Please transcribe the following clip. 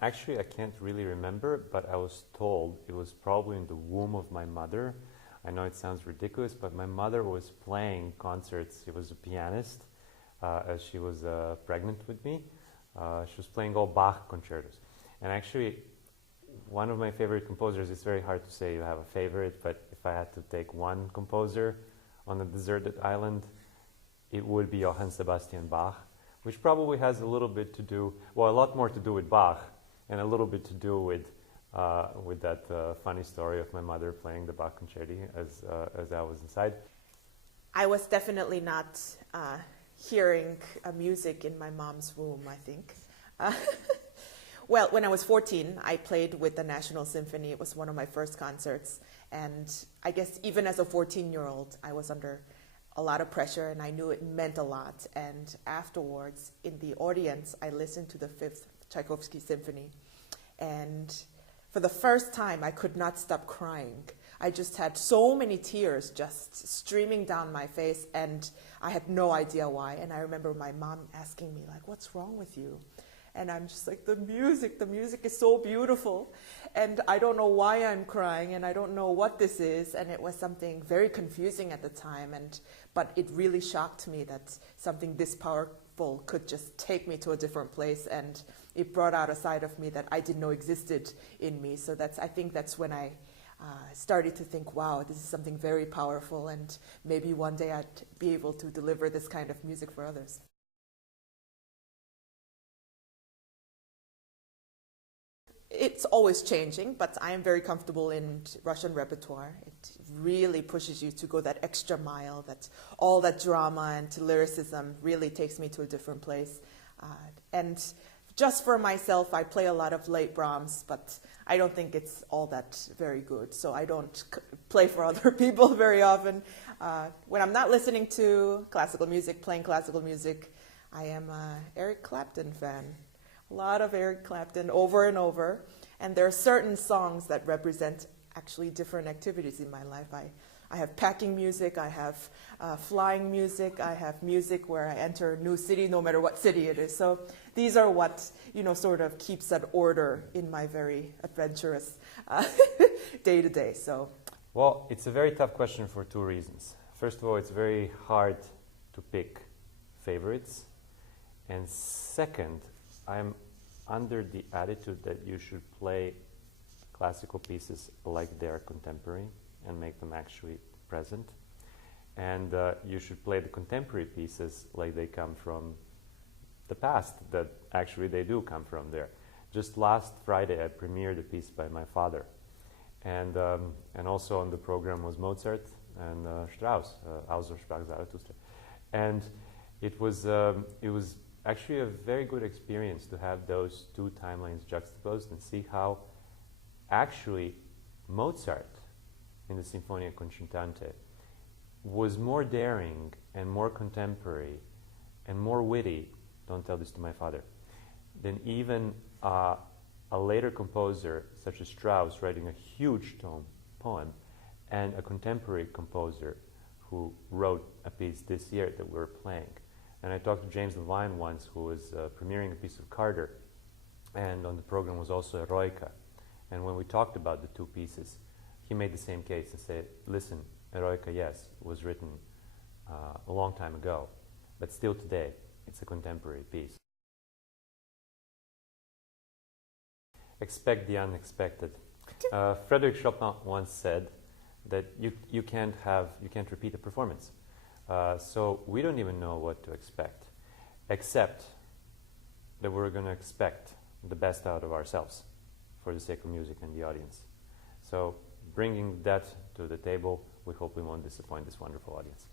Actually, I can't really remember, but I was told it was probably in the womb of my mother. I know it sounds ridiculous, but my mother was playing concerts. She was a pianist as she was pregnant with me. She was playing all Bach concertos. And actually, one of my favorite composers, it's very hard to say you have a favorite, but if I had to take one composer on a deserted island, it would be Johann Sebastian Bach, which probably has a little bit to do, well, a lot more to do with Bach, and a little bit to do with that funny story of my mother playing the Bach concerti as I was inside. I was definitely not hearing music in my mom's womb, I think. Well, when I was 14, I played with the National Symphony. It was one of my first concerts. And I guess even as a 14-year-old, I was under a lot of pressure, and I knew it meant a lot. And afterwards, in the audience, I listened to the Fifth Tchaikovsky Symphony. And for the first time, I could not stop crying. I just had so many tears just streaming down my face, and I had no idea why. And I remember my mom asking me, like, what's wrong with you? And I'm just like, the music is so beautiful. And I don't know why I'm crying, and I don't know what this is. And it was something very confusing at the time. But it really shocked me that something this powerful could just take me to a different place. And it brought out a side of me that I didn't know existed in me. So I think that's when I started to think, wow, this is something very powerful. And maybe one day I'd be able to deliver this kind of music for others. It's always changing, but I am very comfortable in Russian repertoire. It really pushes you to go that extra mile, that all that drama and lyricism really takes me to a different place. And just for myself, I play a lot of late Brahms, but I don't think it's all that very good. So I don't play for other people very often. When I'm not listening to classical music, playing classical music, I am an Eric Clapton fan. A lot of Eric Clapton over and over. And there are certain songs that represent actually different activities in my life. I have packing music, I have flying music, I have music where I enter a new city, no matter what city it is. So these are what, sort of keeps that order in my very adventurous day-to-day. So, well, it's a very tough question for two reasons. First of all, it's very hard to pick favorites. And second, I'm under the attitude that you should play classical pieces like they are contemporary and make them actually present. And you should play the contemporary pieces like they come from the past, that actually they do come from there. Just last Friday, I premiered a piece by my father. And also on the program was Mozart and Strauss, Also sprach Zarathustra. And it was actually a very good experience to have those two timelines juxtaposed and see how actually Mozart in the Sinfonia Concertante was more daring and more contemporary and more witty, don't tell this to my father, than even a later composer such as Strauss writing a huge poem, and a contemporary composer who wrote a piece this year that we're playing. And I talked to James Levine once, who was premiering a piece of Carter, and on the program was also Eroica. And when we talked about the two pieces, he made the same case and said, listen, Eroica, yes, was written a long time ago, but still today, it's a contemporary piece. Expect the unexpected. Frédéric Chopin once said that you can't repeat a performance. So we don't even know what to expect, except that we're going to expect the best out of ourselves for the sake of music and the audience. So bringing that to the table, we hope we won't disappoint this wonderful audience.